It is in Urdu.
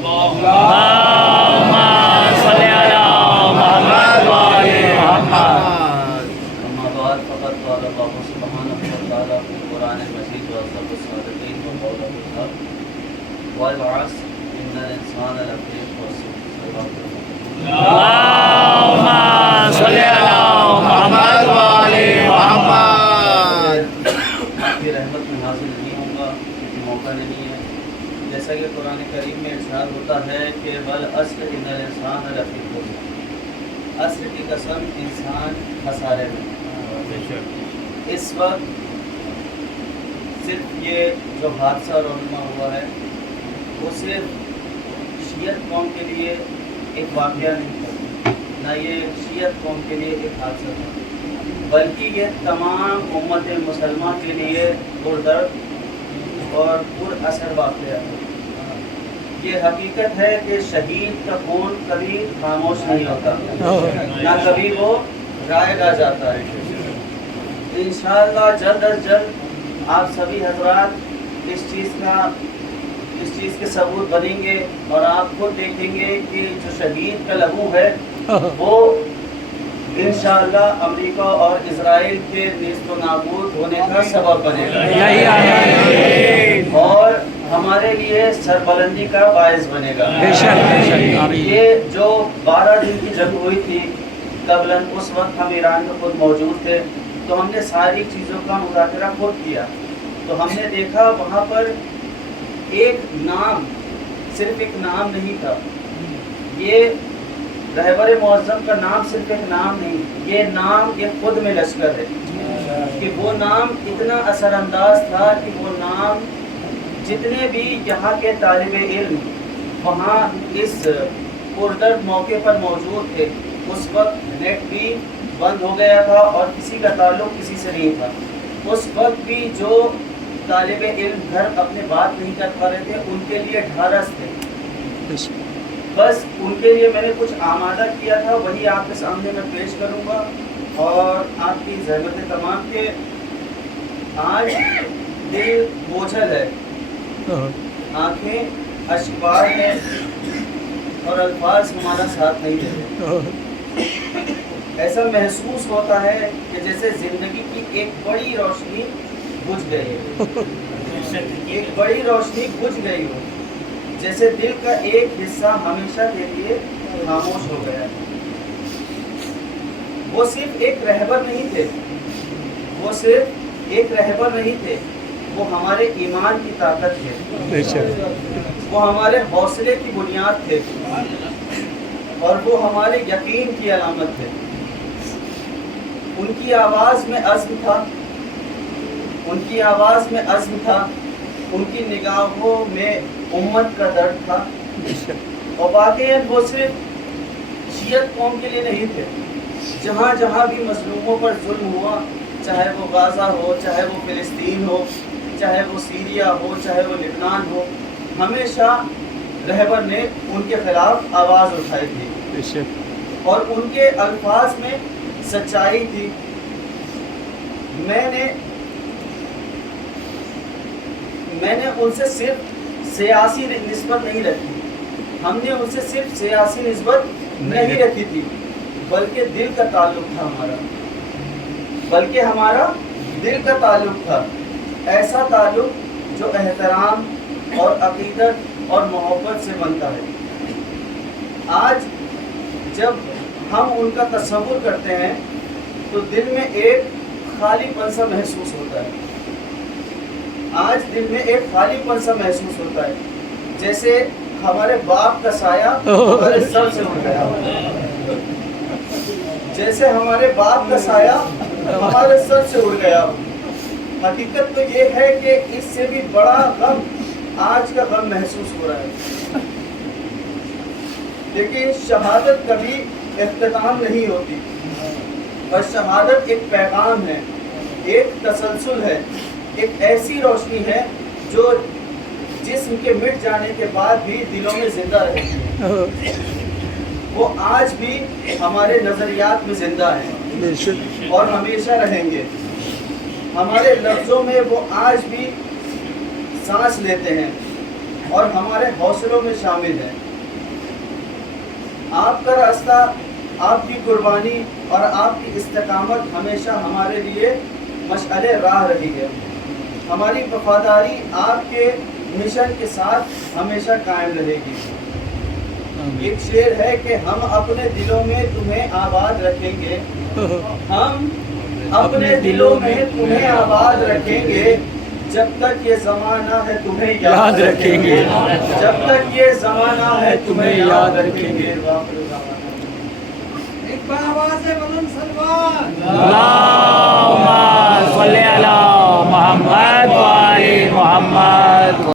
اللهم صل على محمد وآل محمد. أما بعد فقد قال الله سبحانه وتعالى في القرآن المجيد وأصدق الصادقين وقوله الحق والعصر إن الإنسان لفي خسر. اللهم صل على محمد وآل محمد. کی رحمت میں حاصل نہیں ہوں گا کیونکہ موقع نہیں ہے. جیسا کہ قرآن کریم میں ارشاد ہوتا ہے کہ والعصر ان الانسان لفی خسر. عصر کی قسم انسان خسارے میں. اس وقت صرف یہ جو حادثہ رونما ہوا ہے وہ صرف شیعت قوم کے لیے ایک واقعہ نہیں تھا، نہ یہ شیعت قوم کے لیے ایک حادثہ تھا، بلکہ یہ تمام امت مسلمہ کے لیے پردرد اور پر اثر واقعہ ہے. یہ حقیقت ہے کہ شہید کا خون کبھی خاموش نہیں ہوتا، نہ کبھی وہ رائے آ جاتا ہے. انشاءاللہ جلد از جلد آپ سبھی حضرات اس چیز کے ثبوت بنیں گے اور آپ خود دیکھیں گے کہ جو شہید کا لہو ہے وہ انشاءاللہ امریکہ اور اسرائیل کے نیست و نابود ہونے کا سبب بنے گا اور ہمارے لیے سربلندی کا باعث بنے گا. یہ جو 12 دن کی جنگ ہوئی تھی قبلاً، اس وقت ہم ایران میں خود موجود تھے، تو ہم نے ساری چیزوں کا مذاکرہ خود کیا. تو ہم نے دیکھا وہاں پر ایک نام، صرف ایک نام نہیں تھا. یہ رہبر معظم کا نام صرف ایک نام نہیں، یہ نام یہ خود میں لشکر ہے کہ وہ نام اتنا اثر انداز تھا کہ وہ نام جتنے بھی یہاں کے طالب علم وہاں اس پردرد موقع پر موجود تھے، اس وقت نیٹ بھی بند ہو گیا تھا اور کسی کا تعلق کسی سے نہیں تھا. اس وقت بھی جو طالب علم گھر اپنے بات نہیں کر پا رہے تھے ان کے لیے ڈھارس تھے. بس ان کے لیے میں نے کچھ آمادہ کیا تھا، وہی آپ کے سامنے میں پیش کروں گا اور آپ کی زحمت تمام کے. آج دل بوجھل ہے، آنکھیں اشکبار ہیں اور الفاظ ہمارا ساتھ نہیں دیتے. ایسا محسوس ہوتا ہے کہ جیسے زندگی کی ایک بڑی روشنی بجھ گئی ہے، ایک بڑی روشنی بجھ گئی ہو، جیسے دل کا ایک حصہ ہمیشہ کے لیے خاموش ہو گیا. وہ صرف ایک رہبر نہیں تھے، وہ صرف ایک رہبر نہیں تھے، وہ ہمارے ایمان کی طاقت تھے، وہ ہمارے حوصلے کی بنیاد تھے اور وہ ہمارے یقین کی علامت تھے. ان کی آواز میں عزم تھا، ان کی آواز میں عزم تھا، ان کی نگاہوں میں امت کا درد تھا. اور واقعی وہ صرف شیعت قوم کے لیے نہیں تھے. جہاں جہاں بھی مظلوموں پر ظلم ہوا، چاہے وہ غزہ ہو، چاہے وہ فلسطین ہو، چاہے وہ سیریا ہو، چاہے وہ لبنان ہو، ہمیشہ رہبر نے ان کے خلاف آواز اٹھائی تھی اور ان کے الفاظ میں سچائی تھی. میں نے ان سے صرف سیاسی نسبت نہیں رکھی، ہم نے ان سے صرف سیاسی نسبت نہیں رکھی تھی، بلکہ دل کا تعلق تھا ہمارا دل کا تعلق تھا. ایسا تعلق جو احترام اور عقیدت اور محبت سے بنتا ہے. آج جب ہم ان کا تصور کرتے ہیں تو دل میں ایک خالی پن سا محسوس ہوتا ہے. آج دل میں ایک خالی پن سا محسوس ہوتا ہے، جیسے ہمارے باپ کا سایہ ہمارے سر سے اٹھ گیا ہو، جیسے ہمارے باپ کا سایہ ہمارے سر سے اڑ گیا ہو. حقیقت تو یہ ہے کہ اس سے بھی بڑا غم آج کا غم محسوس ہو رہا ہے. لیکن شہادت کبھی اختتام نہیں ہوتی، اور شہادت ایک پیغام ہے، ایک تسلسل ہے، ایک ایسی روشنی ہے جو جسم کے مٹ جانے کے بعد بھی دلوں میں زندہ رہتی ہے. وہ آج بھی ہمارے نظریات میں زندہ ہیں اور ہمیشہ رہیں گے. ہمارے لفظوں میں وہ آج بھی سانس لیتے ہیں اور ہمارے حوصلوں میں شامل ہے۔ آپ کا راستہ، آپ کی قربانی اور آپ کی استقامت ہمیشہ ہمارے لیے مشعل راہ رہی ہے۔ ہماری وفاداری آپ کے مشن کے ساتھ ہمیشہ قائم رہے گی۔ ایک شعر ہے کہ ہم اپنے دلوں میں تمہیں آباد رکھیں گے، ہم اپنے دلوں میں تمہیں آباد رکھیں گے، جب تک یہ زمانہ ہے تمہیں یاد رکھیں گے، جب تک یہ زمانہ ہے تمہیں یاد رکھیں گے۔ ایک بار آواز ہے بلند سلمان۔ اللہم صلی علی محمد و آل محمد۔